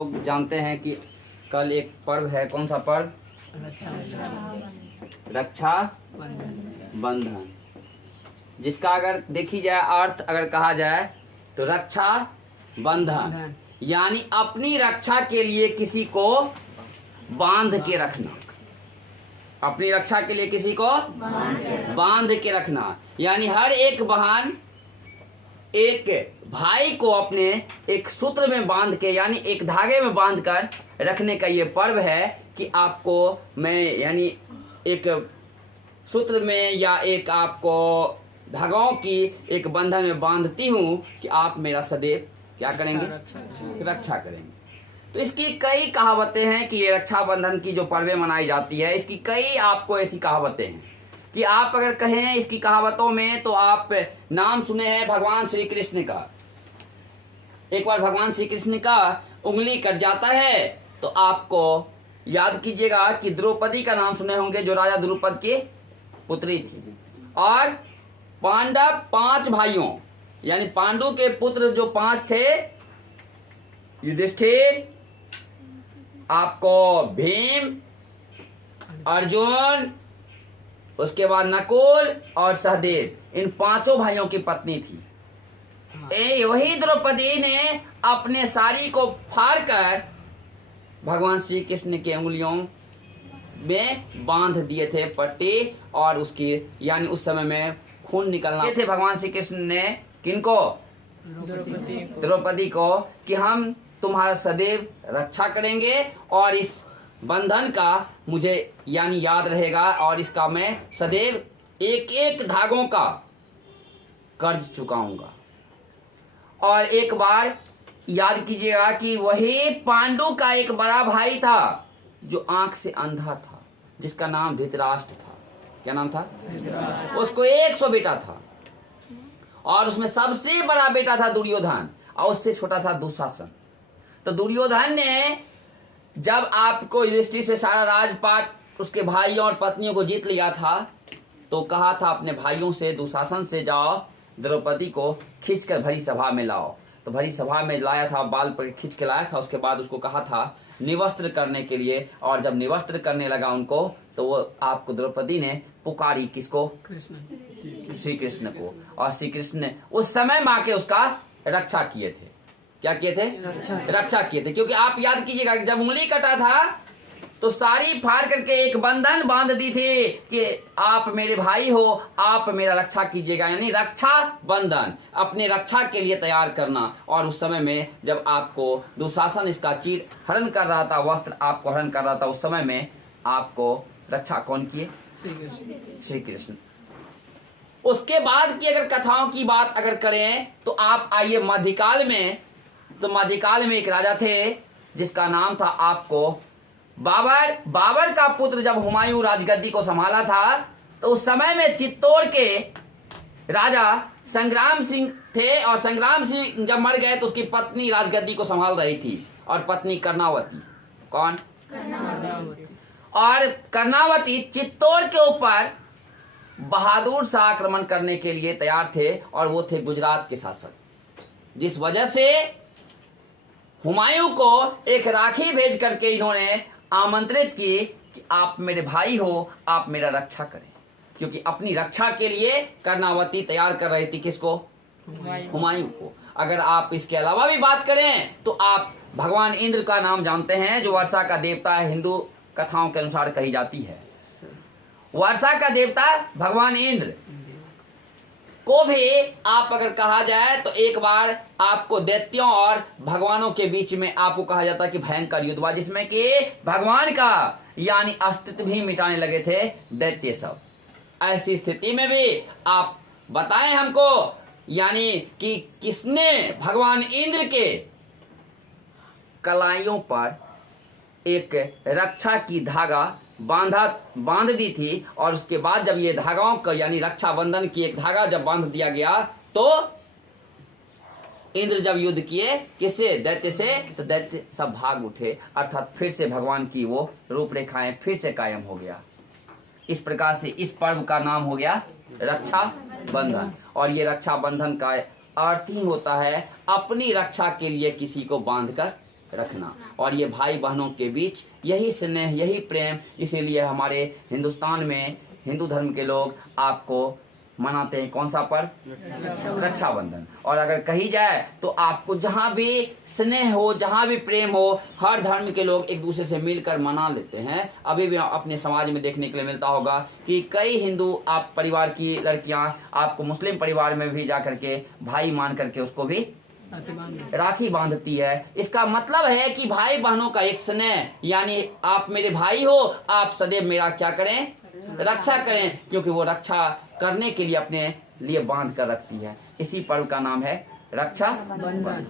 लोग जानते हैं कि कल एक पर्व है। कौन सा पर्व? रक्षा बंधन, जिसका अगर देखी जाए अर्थ अगर कहा जाए तो रक्षा बंधन यानी अपनी रक्षा के लिए किसी को बांध के रखना। अपनी रक्षा के लिए किसी को बांध के रखना यानी हर एक बहन एक भाई को अपने एक सूत्र में बांध के यानी एक धागे में बांध कर रखने का ये पर्व है कि आपको मैं यानी एक सूत्र में या एक आपको धागों की एक बंधन में बांधती हूँ कि आप मेरा सदैव क्या करेंगे? रक्षा करेंगे। तो इसकी कई कहावतें हैं कि ये रक्षाबंधन की जो पर्वें मनाई जाती है, इसकी कई आपको ऐसी कहावतें हैं कि आप अगर कहें इसकी कहावतों में तो आप नाम सुने हैं भगवान श्री कृष्ण का। एक बार भगवान श्री कृष्ण का उंगली कट जाता है तो आपको याद कीजिएगा कि द्रौपदी का नाम सुने होंगे, जो राजा द्रुपद की पुत्री थी। और पांडव 5 भाइयों यानी पांडु के पुत्र जो 5 थे, युधिष्ठिर, आपको भीम, अर्जुन, उसके बाद नकुल और सहदेव, इन 5 भाइयों की पत्नी थी। वही द्रौपदी ने अपने साड़ी को फाड़ कर भगवान श्री कृष्ण के उंगलियों में बांध दिए थे पट्टी, और उसकी यानी उस समय में खून निकलना थे। भगवान श्री कृष्ण ने किनको? द्रौपदी को, कि हम तुम्हारा सदैव रक्षा करेंगे और इस बंधन का मुझे यानी याद रहेगा और इसका मैं सदैव एक एक धागों का कर्ज चुकाऊंगा। और एक बार याद कीजिएगा कि वही पांडु का एक बड़ा भाई था जो आंख से अंधा था, जिसका नाम धृतराष्ट्र था। क्या नाम था? उसको 100 बेटा था और उसमें सबसे बड़ा बेटा था दुर्योधन और उससे छोटा था दुशासन। तो दुर्योधन ने जब आपको युधिष्ठिर से सारा राजपाट उसके भाइयों और पत्नियों को जीत लिया था तो कहा था अपने भाइयों से, दुशासन से, जाओ द्रौपदी को खींच कर भरी सभा में लाओ। तो भरी सभा में लाया था, बाल पर खींच के लाया था। उसके बाद उसको कहा था निवस्त्र करने के लिए, और जब निवस्त्र करने लगा उनको तो वो आपको द्रौपदी ने पुकारी किसको? श्री कृष्ण को। और श्री कृष्ण ने उस समय माँ के उसका रक्षा किए थे। क्या किए थे? रक्षा किए थे। क्योंकि आप याद कीजिएगा कि जब उंगली कटा था तो साड़ी फाड़ करके एक बंधन बांध दी थी कि आप मेरे भाई हो, आप मेरा रक्षा कीजिएगा, यानी रक्षा बंधन, अपने रक्षा के लिए तैयार करना। और उस समय में जब आपको दुशासन इसका चीर हरण कर रहा था, वस्त्र आपको हरण कर रहा था, उस समय में आपको रक्षा कौन किए? श्री कृष्ण। उसके बाद की अगर कथाओं की बात अगर करें तो आप आइए मध्यकाल में। तो मध्यकाल में एक राजा थे जिसका नाम था आपको बाबर। बाबर का पुत्र जब हुमायूं राजगद्दी को संभाला था तो उस समय में चित्तौड़ के राजा संग्राम सिंह थे, और संग्राम सिंह जब मर गए तो उसकी पत्नी राजगद्दी को संभाल रही थी, और पत्नी कर्णावती। कौन? और कर्णावती चित्तौड़ के ऊपर बहादुर सा आक्रमण करने के लिए तैयार थे, और वो थे गुजरात के शासक, जिस वजह से हुमायूं को एक राखी भेज करके इन्होंने आमंत्रित की कि आप मेरे भाई हो, आप मेरा रक्षा करें। क्योंकि अपनी रक्षा के लिए कर्णावती तैयार कर रही थी किसको? हुमायूं को। अगर आप इसके अलावा भी बात करें तो आप भगवान इंद्र का नाम जानते हैं, जो वर्षा का देवता है, हिंदू कथाओं के अनुसार कही जाती है। वर्षा का देवता भगवान इंद्र को भी आप अगर कहा जाए तो एक बार आपको दैत्यों और भगवानों के बीच में आपको कहा जाता है कि भयंकर युद्ध हुआ, जिसमें कि भगवान का यानी अस्तित्व भी मिटाने लगे थे दैत्य सब। ऐसी स्थिति में भी आप बताएं हमको यानी कि किसने भगवान इंद्र के कलाइयों पर एक रक्षा की धागा बांध दी थी, और उसके बाद जब ये धागाओं का यानी रक्षाबंधन की एक धागा जब बांध दिया गया तो इंद्र जब युद्ध किए किससे? दैत्य से। तो दैत्य सब भाग उठे, अर्थात फिर से भगवान की वो रूपरेखाएं फिर से कायम हो गया। इस प्रकार से इस पर्व का नाम हो गया रक्षा बंधन। और ये रक्षा बंधन का अर्थ ही होता है अपनी रक्षा के लिए किसी को बांधकर रखना। और ये भाई बहनों के बीच यही स्नेह, यही प्रेम, इसीलिए हमारे हिंदुस्तान में हिंदू धर्म के लोग आपको मनाते हैं कौन सा पर्व? रक्षाबंधन। और अगर कही जाए तो आपको जहाँ भी स्नेह हो, जहाँ भी प्रेम हो, हर धर्म के लोग एक दूसरे से मिलकर मना लेते हैं। अभी भी अपने समाज में देखने के लिए मिलता होगा कि कई हिंदू आप परिवार की लड़कियां आपको मुस्लिम परिवार में भी जा करके भाई मान करके उसको भी राखी बांधती है। इसका मतलब है कि भाई बहनों का एक स्नेह, यानी आप मेरे भाई हो, आप सदैव मेरा क्या करें? रक्षा करें, क्योंकि वो रक्षा करने के लिए अपने लिए बांध कर रखती है। इसी पर्व का नाम है रक्षा बंधन।